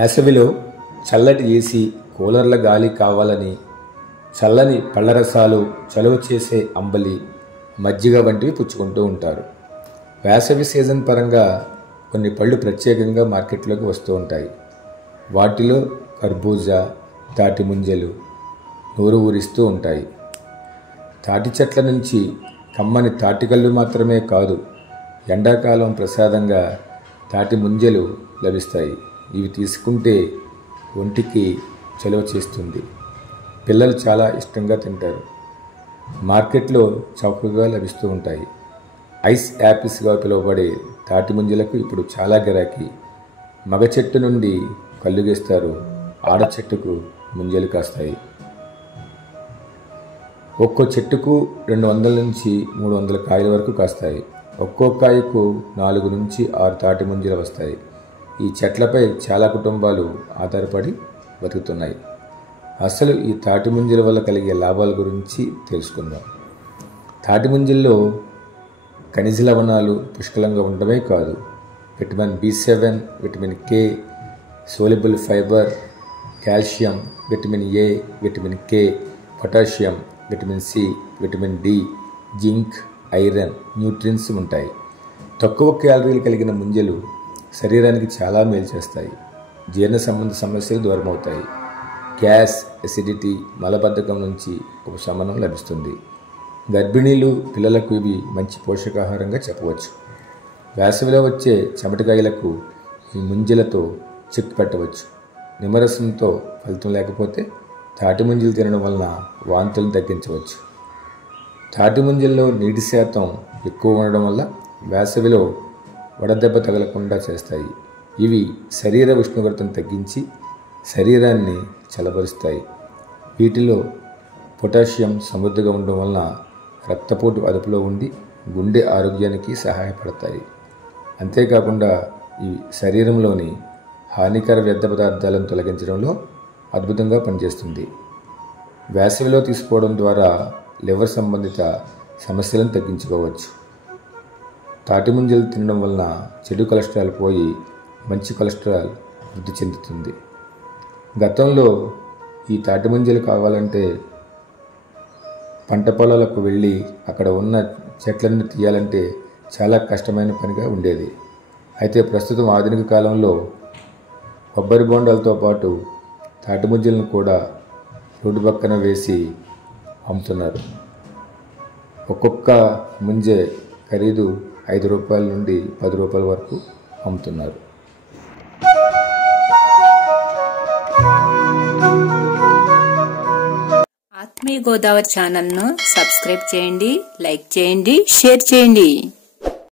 వేసవిలో చల్లటి ఏసీ, కూలర్ల గాలి కావాలని చల్లని పళ్ళరసాలు, చలువ చేసే అంబలి, మజ్జిగ వంటివి పుచ్చుకుంటూ ఉంటారు. వేసవి సీజన్ పరంగా కొన్ని పళ్ళు ప్రత్యేకంగా మార్కెట్లోకి వస్తూ ఉంటాయి. వాటిలో కర్బూజా, తాటి ముంజలు నోరు ఊరిస్తూ ఉంటాయి. తాటి చెట్ల నుంచి కమ్మని తాటికల్లు మాత్రమే కాదు, ఎండాకాలం ప్రసాదంగా తాటి ముంజలు లభిస్తాయి. ఇవి తీసుకుంటే ఒంటికి చలువ చేస్తుంది. పిల్లలు చాలా ఇష్టంగా తింటారు. మార్కెట్లో చౌకగా లభిస్తూ ఉంటాయి. ఐస్ యాపిల్స్గా పిలువబడే తాటి ముంజలకు ఇప్పుడు చాలా గిరాకీ. మగ చెట్టు నుండి కళ్ళు గీస్తారు, ఆడ చెట్టుకు ముంజలు కాస్తాయి. ఒక్కో చెట్టుకు 200 నుంచి 300 కాయల వరకు కాస్తాయి. ఒక్కో కాయకు 4 నుంచి 6 తాటి ముంజలు వస్తాయి. ఈ చెట్లపై చాలా కుటుంబాలు ఆధారపడి బతుకుతున్నాయి. అసలు ఈ తాటి ముంజల వల్ల కలిగే లాభాల గురించి తెలుసుకుందాం. తాటి ముంజల్లో ఖనిజ లవణాలు పుష్కలంగా ఉండడమే కాదు, vitamin B7, vitamin K, soluble fibre, calcium, vitamin A, vitamin K, potassium, vitamin C, vitamin D, zinc, iron, nutrients ఉంటాయి. తక్కువ క్యాలరీలు కలిగిన ముంజలు శరీరానికి చాలా మేలు చేస్తాయి. జీర్ణ సంబంధ సమస్యలు దూరమవుతాయి. గ్యాస్, ఎసిడిటీ, మలబద్ధకం నుంచి ఉపశమనం లభిస్తుంది. గర్భిణీలు, పిల్లలకు ఇవి మంచి పోషకాహారంగా చెప్పవచ్చు. వేసవిలో వచ్చే చెమటకాయలకు ఈ ముంజలతో చెక్ పెట్టవచ్చు. నిమ్మరసంతో ఫలితం లేకపోతే తాటి ముంజలు తినడం వలన వాంతులను తగ్గించవచ్చు. తాటి ముంజల్లో నీటి శాతం ఎక్కువ ఉండడం వల్ల వేసవిలో వడదెబ్బ తగలకుండా చేస్తాయి. ఇవి శరీర ఉష్ణోగ్రతను తగ్గించి శరీరాన్ని చల్లబరుస్తాయి. వీటిలో పొటాషియం సమృద్ధిగా ఉండడం వలన రక్తపోటు అదుపులో ఉండి గుండె ఆరోగ్యానికి సహాయపడతాయి. అంతేకాకుండా ఇవి శరీరంలోని హానికర వ్యర్థ పదార్థాలను తొలగించడంలో అద్భుతంగా పనిచేస్తుంది. వేసవిలో తీసుకోవడం ద్వారా లివర్ సంబంధిత సమస్యలను తగ్గించుకోవచ్చు. తాటి ముంజలు తినడం వలన చెడు కొలెస్ట్రాల్ పోయి మంచి కొలెస్ట్రాల్ వృద్ధి చెందుతుంది. గతంలో ఈ తాటి ముంజలు కావాలంటే పంట పొలాలకు వెళ్ళి అక్కడ ఉన్న చెట్లను తీయాలంటే చాలా కష్టమైన పనిగా ఉండేది. అయితే ప్రస్తుతం ఆధునిక కాలంలో కొబ్బరి బొండాలతో పాటు తాటి ముంజలను కూడా రోడ్డు పక్కన వేసి అమ్ముతున్నారు. ఒక్కొక్క ముంజే ఖరీదు 5 రూపాయల నుండి 10 రూపాయల వరకు అమ్ముతున్నారు. ఆత్మీయ గోదావరి ఛానల్ను సబ్స్క్రైబ్ చేయండి, లైక్ చేయండి, షేర్ చేయండి.